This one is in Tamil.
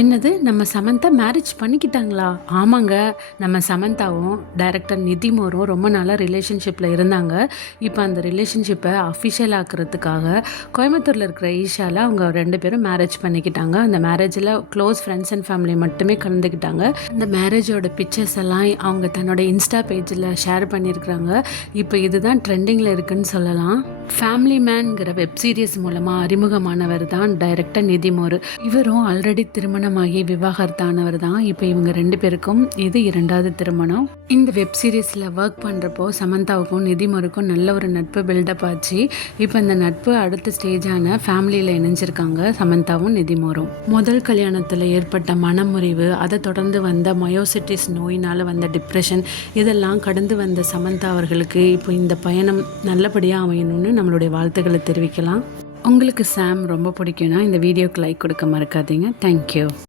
என்னது நம்ம சமந்தா மேரேஜ் பண்ணிக்கிட்டாங்களா? ஆமாங்க நம்ம சமந்தாவும் டைரக்டர் நிதிமோரும் ரொம்ப நாளாக ரிலேஷன்ஷிப்பில் இருந்தாங்க. இப்போ அந்த ரிலேஷன்ஷிப்பை அஃபிஷியல் ஆக்கிறதுக்காக கோயம்புத்தூரில் இருக்கிற ஈஷாவில் அவங்க ரெண்டு பேரும் மேரேஜ் பண்ணிக்கிட்டாங்க. அந்த மேரேஜில் க்ளோஸ் ஃப்ரெண்ட்ஸ் அண்ட் ஃபேமிலி மட்டுமே கலந்துக்கிட்டாங்க. அந்த மேரேஜோட பிக்சர்ஸ் எல்லாம் அவங்க தன்னோட இன்ஸ்டா பேஜில் ஷேர் பண்ணியிருக்கிறாங்க. இப்போ இதுதான் ட்ரெண்டிங்கில் இருக்குன்னு சொல்லலாம். ஃபேமிலி மேன்கிற வெப் சீரிஸ் மூலமாக அறிமுகமானவர் தான் டைரக்டர் நிதிமோர் இவரும் ஆல்ரெடி திருமணம் திருமணமாகி விவாகரத்தானவர் தான். இப்போ இவங்க ரெண்டு பேருக்கும் இது இரண்டாவது திருமணம். இந்த வெப் சீரிஸில் ஒர்க் பண்ணுறப்போ சமந்தாவுக்கும் நிதிமருக்கும் நல்ல ஒரு நட்பு பில்டப் ஆச்சு. இப்போ இந்த நட்பு அடுத்த ஸ்டேஜான ஃபேமிலியில் இணைஞ்சிருக்காங்க சமந்தாவும் நிதிமோரும். முதல் கல்யாணத்தில் ஏற்பட்ட மனமுறிவு அதை தொடர்ந்து வந்த மயோசிட்டிஸ் நோயினால் வந்த டிப்ரெஷன் இதெல்லாம் கடந்து வந்த சமந்தா அவர்களுக்கு இப்போ இந்த பயணம் நல்லபடியாக அமையணும்னு நம்மளுடைய வாழ்த்துக்களை தெரிவிக்கலாம். உங்களுக்கு சாம் ரொம்ப பிடிக்கும்னா இந்த வீடியோக்கு லைக் கொடுக்க மறக்காதீங்க. தேங்க்யூ